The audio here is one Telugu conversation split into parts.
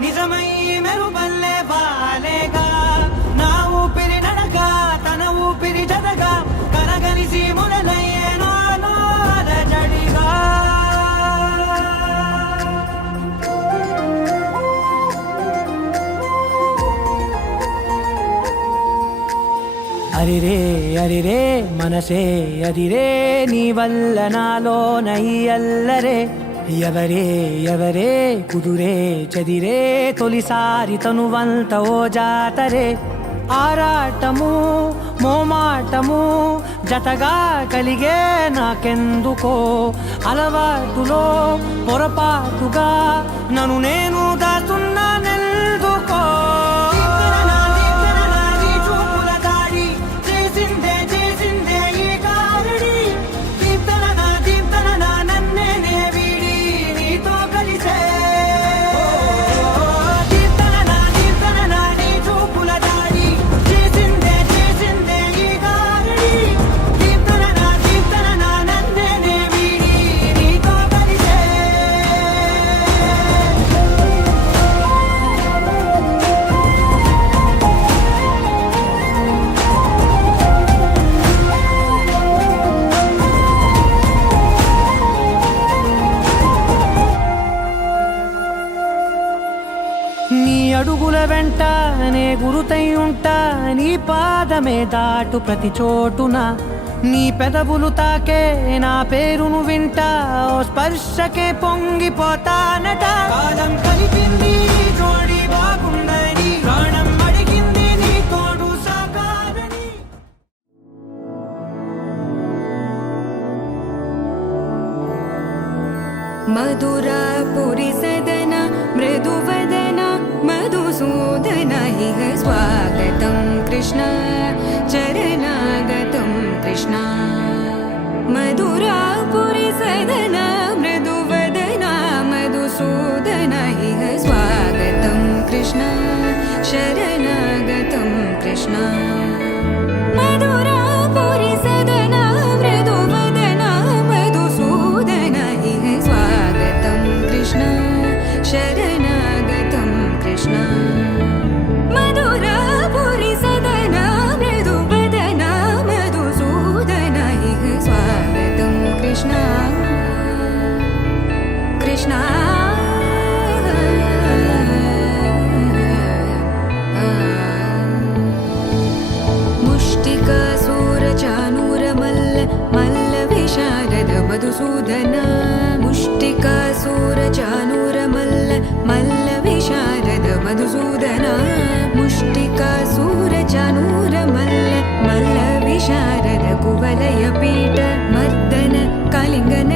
నిజమై మెరుపల్లే వాలేగా నా ఊపిరి నడక తన ఊపిరి జతగా కలగలిసి మొదలయ్యేనో అలజడిగా అరిరే అరిరే మనసే అరిరే నీ వల్ల నాలో నయ్యల్లరే ఎవరే ఎవరే కుదురే చదిరే తొలిసారి తనువంత ఓ జాతరే ఆరాటము మోమాటము జతగా కలిగే నాకెందుకో అలవాటులో పొరపాటుగా నన్ను నేను దాచున్నానెందుకో నీ అడుగుల వెంట నే గురుతై ఉంటా నీ పాదమే దాటు ప్రతి చోటున నీ పెదవులు తాకే నా పేరును వింటా ఓ స్పర్శకే పొంగిపోతానట కాలం కలిపింది జోడి బాగుందని ప్రాణం అడిగింది నీ తోడు సాగాలని మధురాపురి సదన మృదువదన మధుసూదన ఇహ స్వాగతం కృష్ణ చరణాగతం కృష్ణ మధురాపురి సదన మృదువదన మధుసూదన ఇహ స్వాగతం కృష్ణ శరణాగతం కృష్ణ మధురాపురి సదన మృదువదన మధుసూదన ఇహ స్వాగతం కృష్ణ శరణాగతం కృష్ణ మధురాపురి సదన మృదువదన మధుసూదన ఇహ స్వాగతం కృష్ణ కృష్ణ ముష్టికాసూరచానూరమల్ల మల్ల విశారద మధుసూదన ముష్టికాసూరచానూరమల్ల మల్ల విశారద మధుసూదన ముష్టికాసూరచానూరమల్ల మల్ల విశారద కువలయ పీఠ మర్దన కళింగన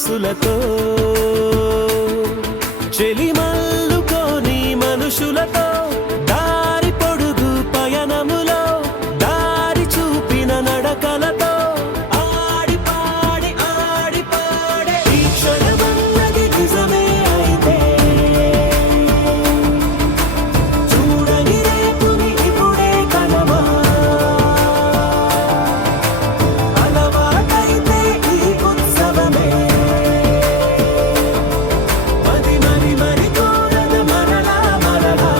సొగసులతో చెలిమల్లుకోని మనుషులతో దారి పొడుగు పయనములో దారి చూపిన నడకలతో ఆడి పాడి ఈ క్షణమన్నది నిజమే అయితే చూడని రేపుని ఇప్పుడే కలవా అలవాటైతే ఈ ఉత్సవమే మరి కోరద మరలా మరలా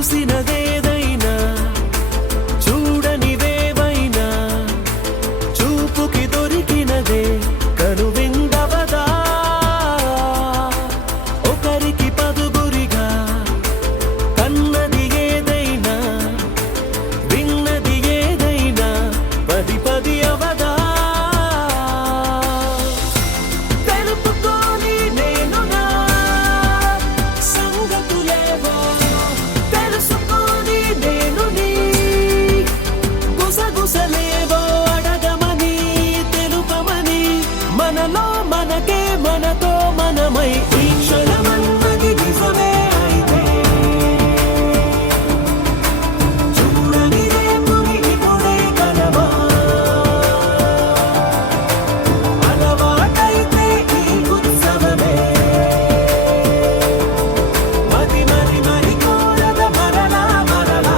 చూసినదేదైనా చూడనివేవైనా చూపుకి దొరికినదే కనువిందవదా ఒకరికి పదుగురిగా కన్నది ఏదైనా విన్నది ఏదైనా పది పది అవదా తెలుపుకోని నేను నా సంగతులేవో తెలుసుకొని నేను నీ గుసగుసలేవో అడగమని తెలుపమని మనలో మనకే మనతో మనమై ఈ క్షణమన్నది నిజమే అయితే చూడని రేపుని ఇప్పుడే కలవా అలవాటైతే ఈ ఉత్సవమే మరి కోరద మరలా మరలా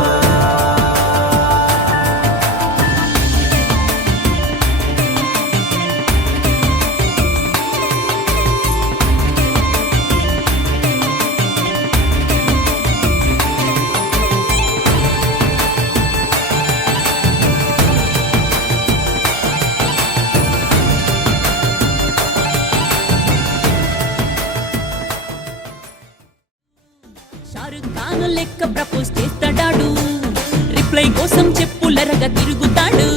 షారుఖ్ ఖాన్ లెక్క ప్రపోజ్ చేస్తాడాడు రిప్లై కోసం చెప్పులరగా తిరుగుతాడు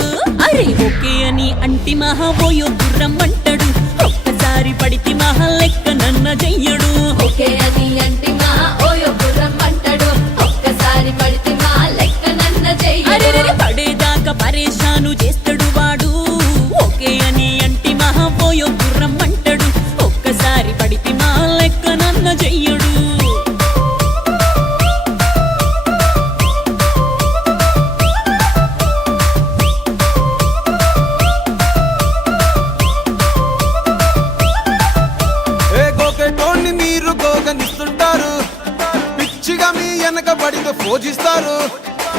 అరే ఓకే అని అంటి మహా ఓయో గుర్రం అంటాడు ఒక్కసారి పడితి మహా లెక్క నన్న చెయ్యడు ఓకే అని అంటి మా ఓయో గుర్రం అంటాడు ఒక్కసారి పడితే మా లెక్క నన్న అరే చెయ్యడు పడేదాకా పరేషాను చేస్తాడు వాడు ఓకే అని అంటి మహా ఓయో గుర్రం అంటాడు ఒక్కసారి పడితి మా లెక్క నన్న చెయ్యడు ఏ గోకెటోన్ని మీరు గోగనిస్తుంటారు పిచ్చిగా మీ వెనకబడితో పూజిస్తారు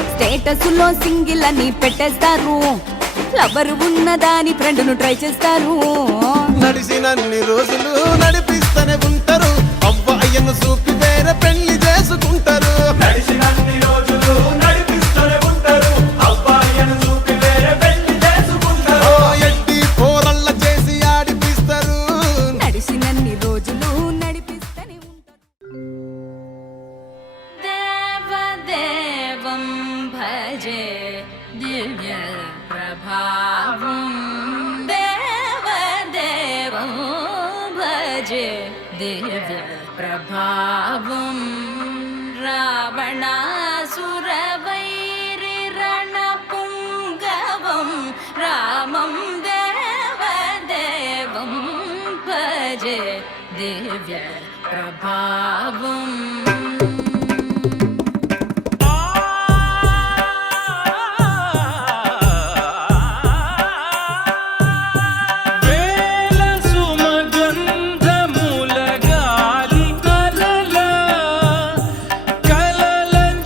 స్టేటస్ లో సింగిల్ అని పెట్టేస్తారు లవర్ ఉన్నదాని ఫ్రెండ్ ను ట్రై చేస్తారు నడిసినన్ని రోజులు నడిపిస్తూనే ఉంటారు అవ్వ అయ్యను చూపి వేరే పెళ్లి చేసుకుంటారు నడిసినన్ని రోజులు నడిపిస్తూనే ఉంటారు అవ్వ అయ్యను చూపి వేరే పెళ్లి చేసుకుంటారు ఎడ్డి పోరల్ల చేసి ఆడిపిస్తారు నడిచినన్ని రోజులు నడిపిస్తూనే ఉంటారు దేవదేవం భజే దివ్య ప్రభావం దేవదేవం భజే దివ్య ప్రభావం రావణాసురవైరి రణపుంగవం రామం దేవదేవం భజే దివ్య ప్రభావం వేల సుమగంధముల గాలి కలల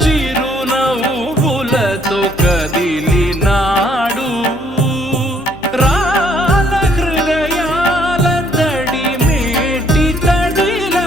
చిరునవ్వులతో కదిలినాడు రాల హృదయాల తడి మేటి తడిలా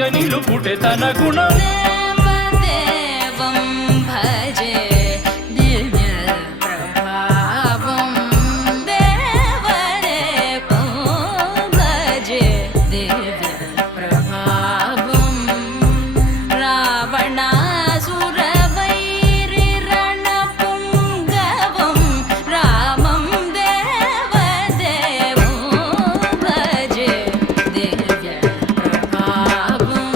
పైగా నిలుపుటే తన గుణం దేవదేవం భజే దివ్య ప్రభావం దేవదేవం భజే దివ్య ప్రభావం రావణాసుర వైరి రణపుంగవం రామం దేవదేవం భజే దివ్య ప్రభావం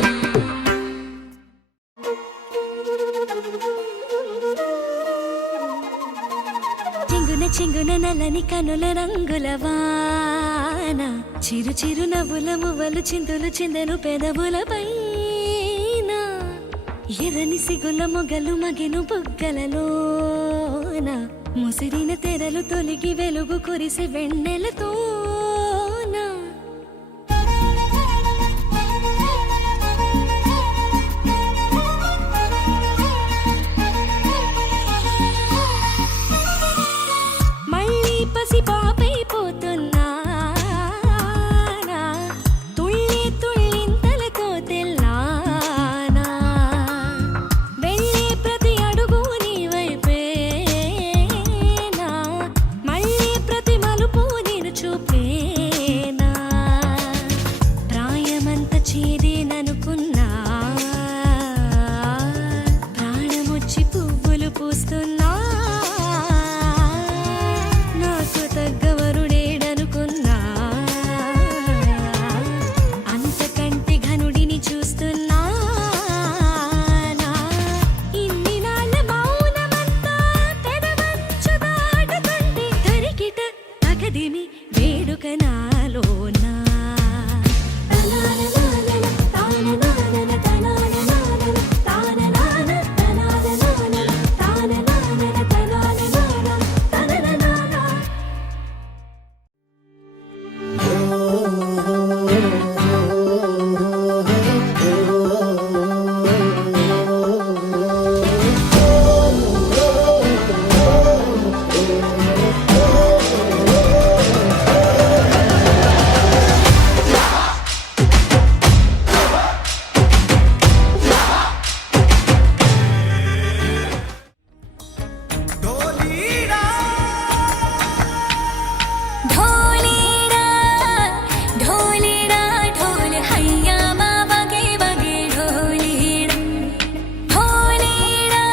చెంగున చెంగున నల్లని కనుల రంగుల వాన చిరు చిరు నవ్వుల మువ్వలు చిందులు చిందెను పెదవుల పైన ఎర్రని సిగుల మొగలు మగిను బుగ్గలలోన ముసిరిన తెరలు తొలిగి వెలుగు కురిసి వెన్నెలతోన మళ్ళీ పసి పాపైపోతున్నా తుళ్ళి తుళ్ళింతలతో తెల్లానా వెళ్ళే ప్రతి అడుగు నీ వైపేనా మళ్ళీ ప్రతి మలుపు నేను చూపేనా ప్రాయమంత చేదేననుకున్నా ప్రాణమొచ్చి పువ్వులు పూస్తున్నా నాకు తగ్గవరుడేడనుకున్నా అంతకంటే ఘనుడిని చూస్తున్నా ఇన్ని నాళ్ళ మౌనమంతా పెదవంచు దాటుతుంటే దరికిట తగదిమి వేడుక నాలోనా ढोलीड़ा ढोलीड़ा ढोल हैया माँ वगे वगे ढोलीड़ा ढोलीड़ा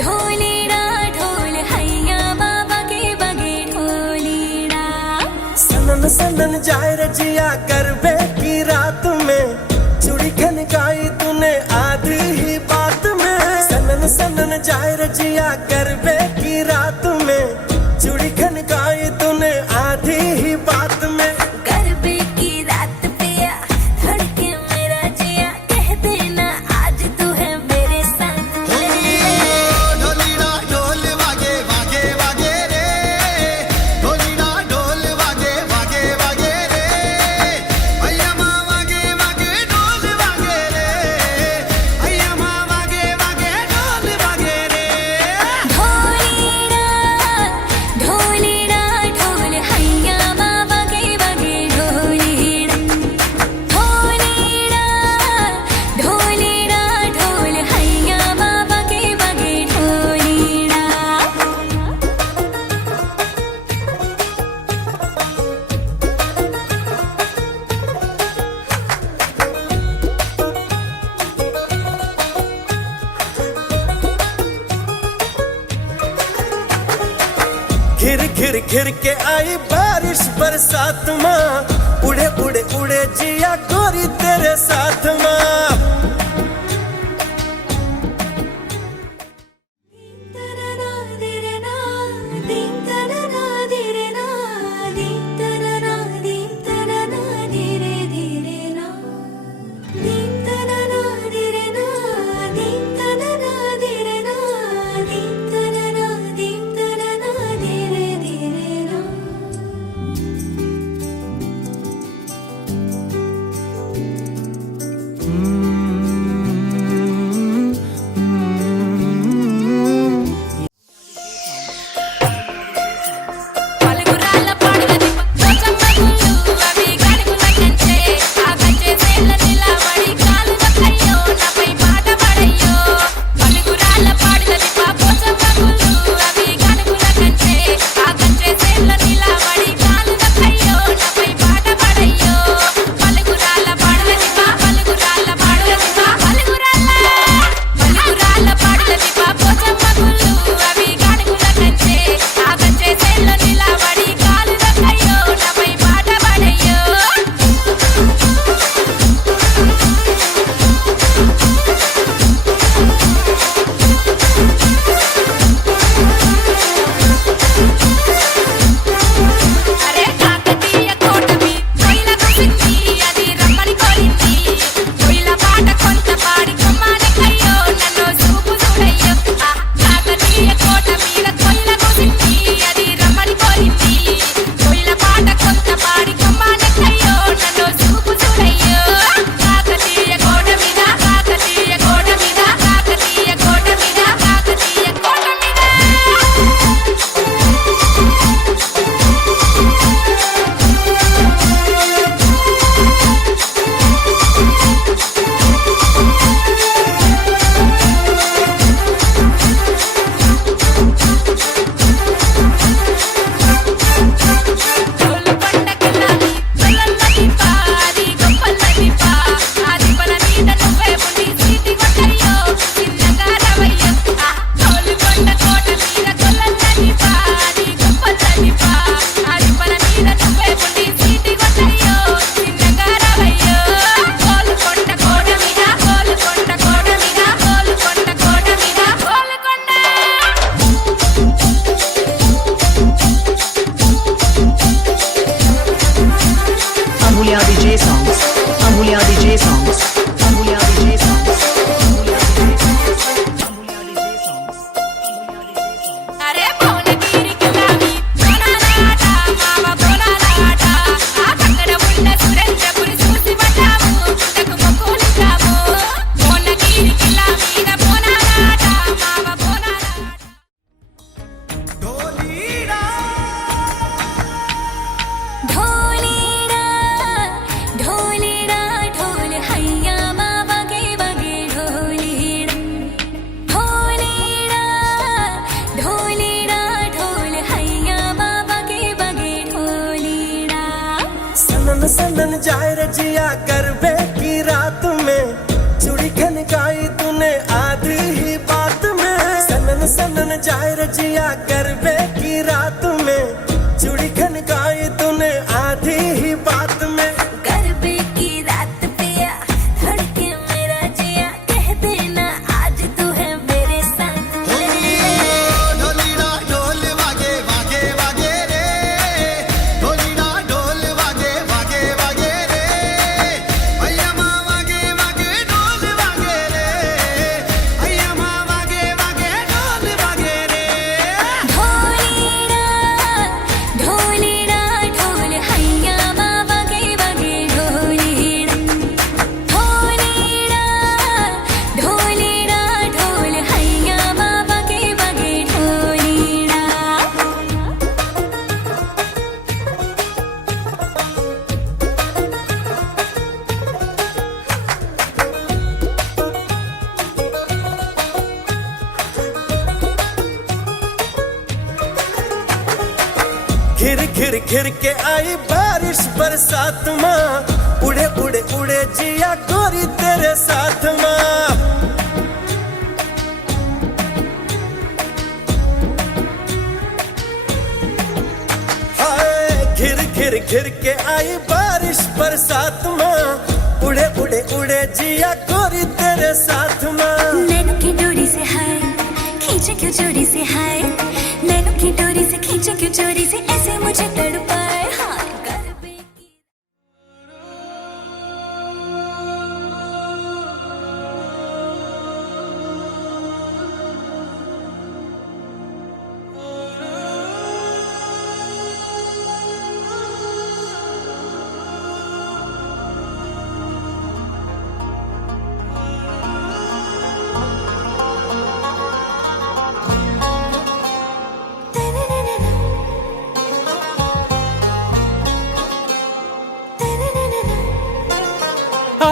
ढोलीड़ा ढोल हैया माँ वगे वगे ढोलीड़ा सनन सनन जाए रजिया करबे की रात में चूड़ी खनकाई तूने आधी ही बात में सनन सनन जाए रजिया करबे की रात में चूड़ी खनकाई तूने आधी ही बात में गरबे की रात पिया धड़के मेरा जिया कह देना आज तू है मेरे साथ ढोलीड़ा ढोल वागे वागे वागे रे ढोलीड़ा ढोल वागे वागे वागे रे भैया माँ वागे वागे ढोल वागे रे भैया माँ वागे वागे ढोल वागे रे ढोलीड़ा ढोलीड़ा ढोल हैया माँ वगे वगे ढोलीड़ा ढोलीड़ा ढोलीड़ा ढोल हैया माँ वगे वगे ढोलीड़ा घिर घिर घिर के आई बारिश बरसात माँ उड़े उड़े उड़े जिया गोरी तेरे साथ माँ పలుగురాళ్ళ పాడుగది పచ్చమ్మ గుళ్ళు అవి గడుగుల కంటే ఆ కంచె సేల నిలబడి रजिया गरबे की रात में चूड़ी खनकाई तूने आधी ही बात में सनन सनन जाए रजिया गरबे की रात में चूड़ी खनकाई तूने आधी ही बात में गरबे की रात पिया धड़के मेरा जिया कह देना आज तू है मेरे संग ढोलीना ढोल वागे वागे वागे रे ढोलीना ढोल वागे वागे वागे रे भैया माँ वागे वागे ढोल वागे रे भैया माँ वागे वागे ढोल वागे रे ढोलीड़ा ढोलीड़ा ढोल हैया माँ बगे बगे ढोलीड़ा ढोलीड़ा ढोलीड़ा ढोल हैया माँ बगे बगे ढोलीड़ा घिर घिर घिर के आई बारिश बरसात माँ उड़े उड़े उड़े जिया गोरी तेरे साथ माँ हाय घिर घिर घिर के आई बारिश बरसात माँ उड़े उड़े उड़े जिया गोरी तेरे साथ माँ नैनों की डोरी से हाय खींचे क्यों चोरी से हाय नैनों की डोरी से खींचे क्यों चोरी से ऐसे मुझे तड़पाए हाय गरबे की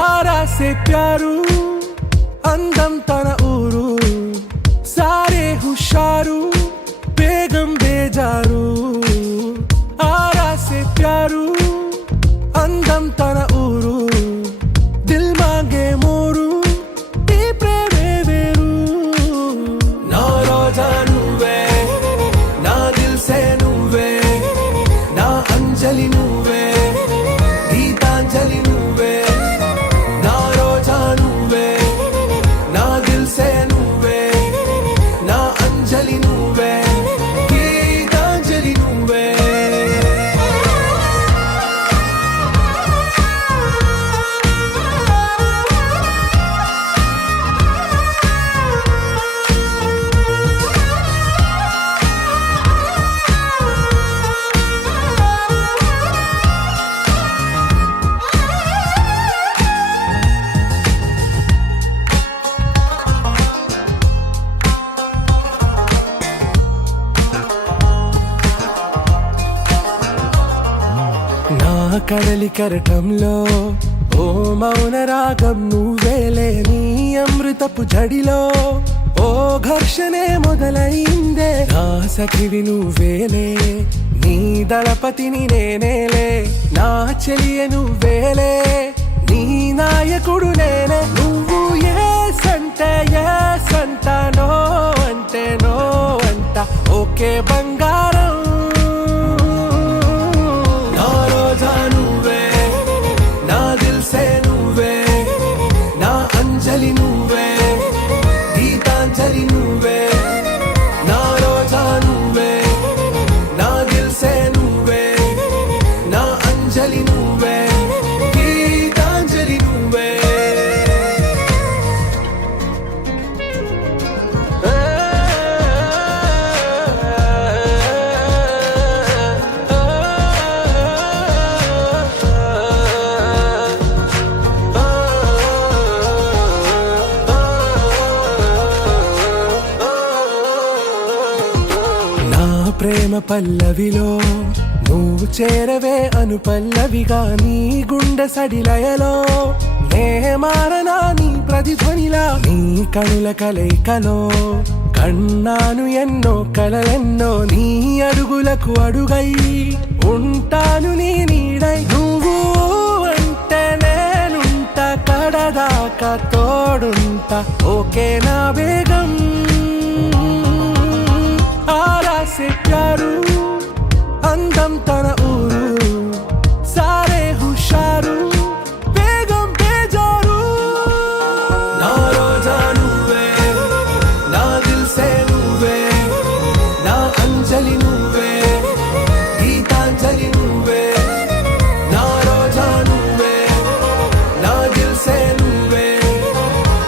ఆరా సే ప్యారు అందం తన ఊరు సారే హుషారు బేగం బేజారు ఆరా సే ప్యారు అందం తన ఊరు దిల్ మాంగే మోరు ఈ ప్రేమే వేరు నా రోజా నువ్వే నా దిల్ సే నువ్వే నా అంజలి నువ్వే గీతాంజలి నువ్వే నా రోజా నువ్వే నా దిల్ సే నువ్వే నా అంజలి నువ్వే గీతాంజలి నువ్వే నా కడలి కరటంలో ఓ మౌన రాగం నువ్వేలే నీ అమృతపు జడిలో ఓ ఘర్షణే మొదలైందే నా సఖివి నువ్వేలే నీ దళపతిని నేనేలే నా చెలియ నువ్వేలే నీ నాయకుడు నేనే నువ్వు ఏ సంట నో అంటే నో అంట ఓకే బంగారం నా రోజా నువ్వే నా దిల్ సే నువ్వే నా అంజలి నువ్వే గీతాంజలి నువ్వే నా రోజా నువ్వే నా దిల్ సే నువ్వే నా అంజలి నువ్వే గీతాంజలి నువ్వే నా ప్రేమ పల్లవిలో నువ్వు చేరవే అను పల్లవిగా నీ గుండె సడిలయలో నే మారనా నీ ప్రతిధ్వనిలా నీ కనుల కలయికలో కన్నాను ఎన్నో కలలెన్నో నీ అడుగులకు అడుగై ఉంటాను నీ నీడై నువ్వు అంటే కడదాకా తోడుంటా ఓకే నా బేగం ఆరా సే ప్యారు అందం తన ఊరు సారే హుషారు బేగం బేజారు నా రోజా నువ్వే నా దిల్ సే నువ్వే నా అంజలి నువ్వే గీతాంజలి నువ్వే నా రోజా నువ్వే నా దిల్ సే నువ్వే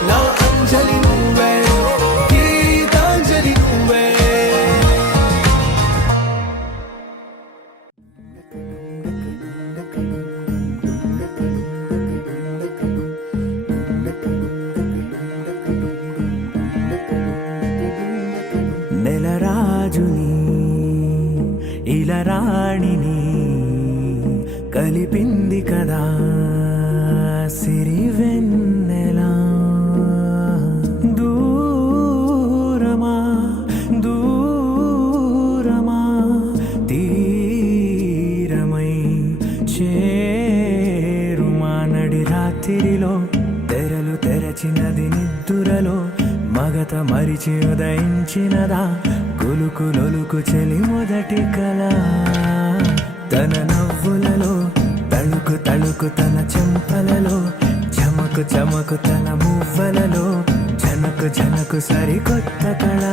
నా అంజలి నువ్వే గీతాంజలి నువ్వే నెలరాజుని ఇలరాణిని కలిపింది కదా సిరి వెన్నెలా దూరమా దూరమా తీరమై చేరుమా నడి రాత్రిలో తెరలు తెరచినది నిద్దురలో మగత మరిచి ఉదయించినదా కులుకు లొలుకు చెలి మొదటి కళ తన నవ్వులలో తళుకు తళుకు తన చెంపలలో చమకు చమకు తన మువ్వలలో జనకు జనకు సరికొత్త కళ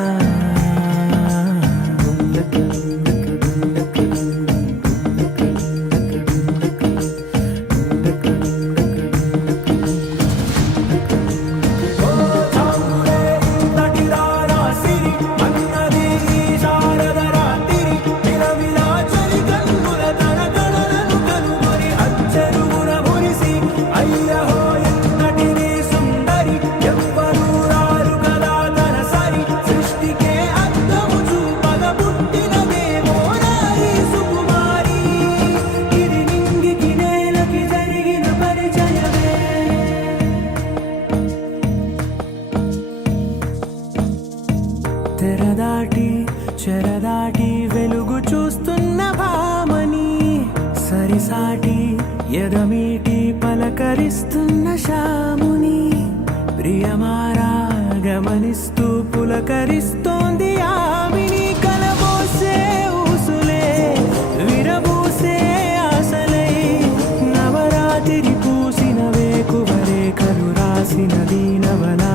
తెరదాటి చెరదాటి వెలుగు చూస్తున్న భామని సరిసాటి ఎదమీటి పలకరిస్తున్న శాముని ప్రియమారా గమనిస్తూ పులకరిస్తోంది ఆవిని కలబోసే ఊసులే విరబూసే ఆశలై నవరాత్రి పూసిన వేకువరే కలు రాసిన దీనవనా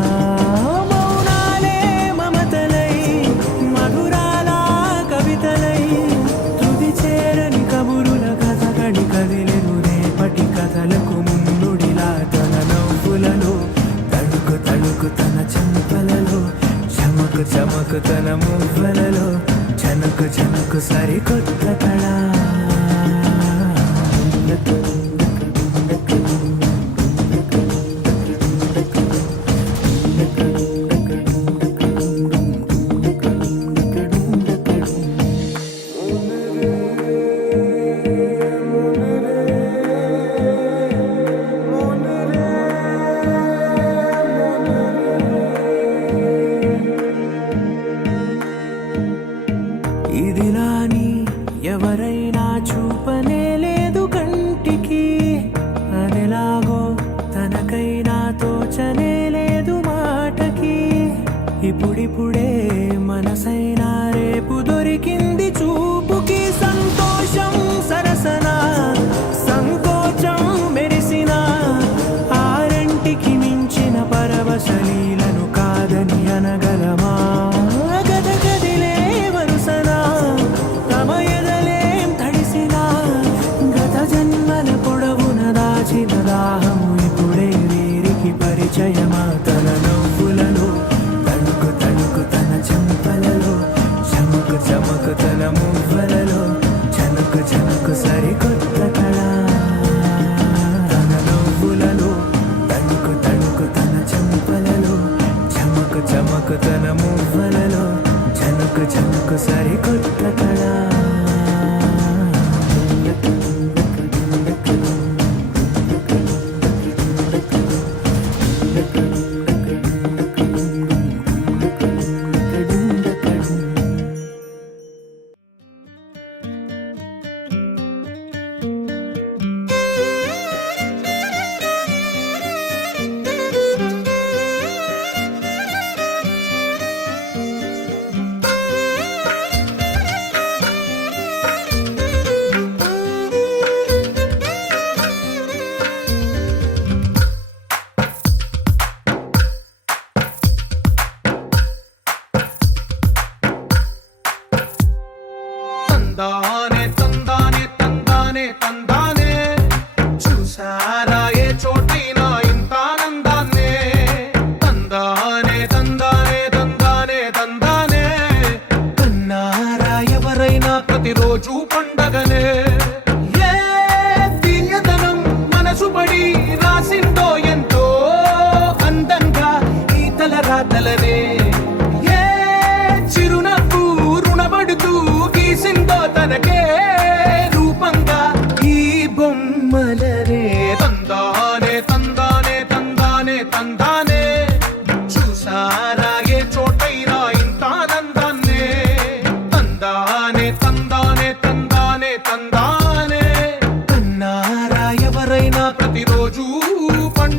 కథలకు ముందుడిలా తన నవ్వులలో తళుకు తళుకు తన చెంపలలో చమకు చమకు తన మువ్వలలో జనకు జనకు సరికొత్త కళ ఇదిలాని ఎవరైనా చూపనే లేదు కంటికి అదెలాగో తనకైనా తోచనే లేదు మాటకి ఇప్పుడిప్పుడే మనసైనా రేపు దొరికింది చూపుకి సంతోషం సరసన సంకోచం మెరిసిన ఆరంటికి మించిన పరవశలీలను కాదని అనగలమా దాహము ఇప్పుడే వీరికి పరిచయమా తన నవ్వులలో తణుకు తణుకు తన చెంపలలో చమకు చమకు తన మువ్వలలో జనకు జనకు సరికొత్త కళ తన నవ్వులలో తణుకు తణుకు తన చెంపలలో చమకు చమకు తన మువ్వలలో జనకు జనకు సరికొత్త కళ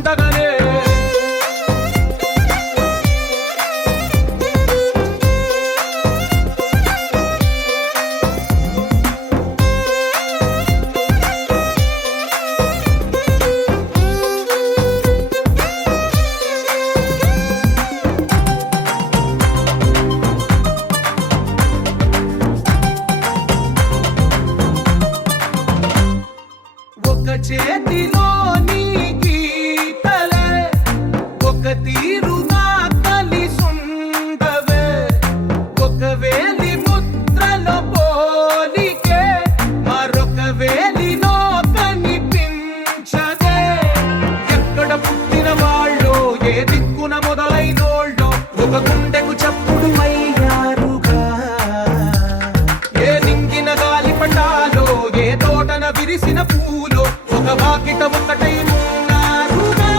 పండగనే ఒక చేతిలో నీ గీతలే ఒక తీరుగా కలిసుండవే ఒక వేలి ముద్రలో పోలికే మరొక వేలిలో కనిపించదే ఎక్కడ పుట్టిన వాళ్ళో ఏ దిక్కున మొదలైనోళ్ళో ఒక గుండెకు చప్పుడు అయ్యారుగా ఏ నింగిన గాలి పటాలో ఏ తోటన విరిసిన పూలో ఒక వాకిట ఒకటై ఉన్నారుగా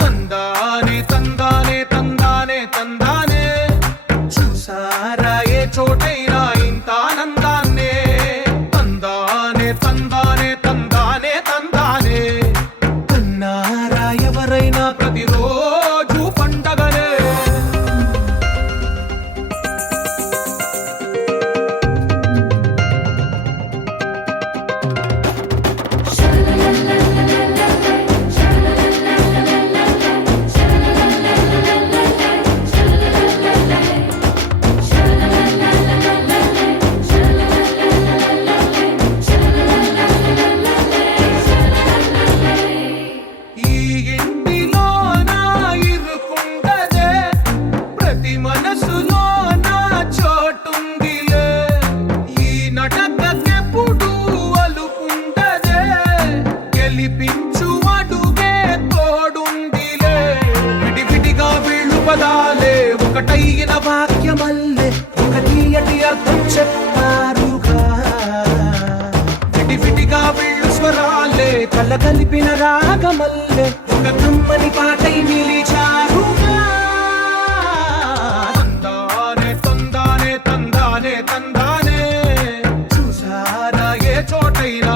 తందానే తందానే తందానే తందానే చూసారా ఏ చోటైనా ఇంత ఆనందాన్నే తందానే తందానే తందానే తందానే కన్నారా ఎవరైనా ప్రతిరోజు పండగనే ఈ ఇంటిలో నా ఇరుకుండదే ప్రతి మనసులో నా చోటుందిలే ఈ నటకెప్పుడు అలుకుండదే గెలిపించు అడుగే తోడుందిలే విడివిడిగా వీళ్ళు పదాలే ఒకటైన వాక్యమల్లే ఒక తీయటి అర్థం చెప్పారుగా విడివిడిగా వీళ్ళు స్వరాలే కల కలిపిన రాగమల్లే ఒక కమ్మని పాటై నిలిచారుగా తందానే తందానే తందానే తందానే చూసారా ఏ చోటైనా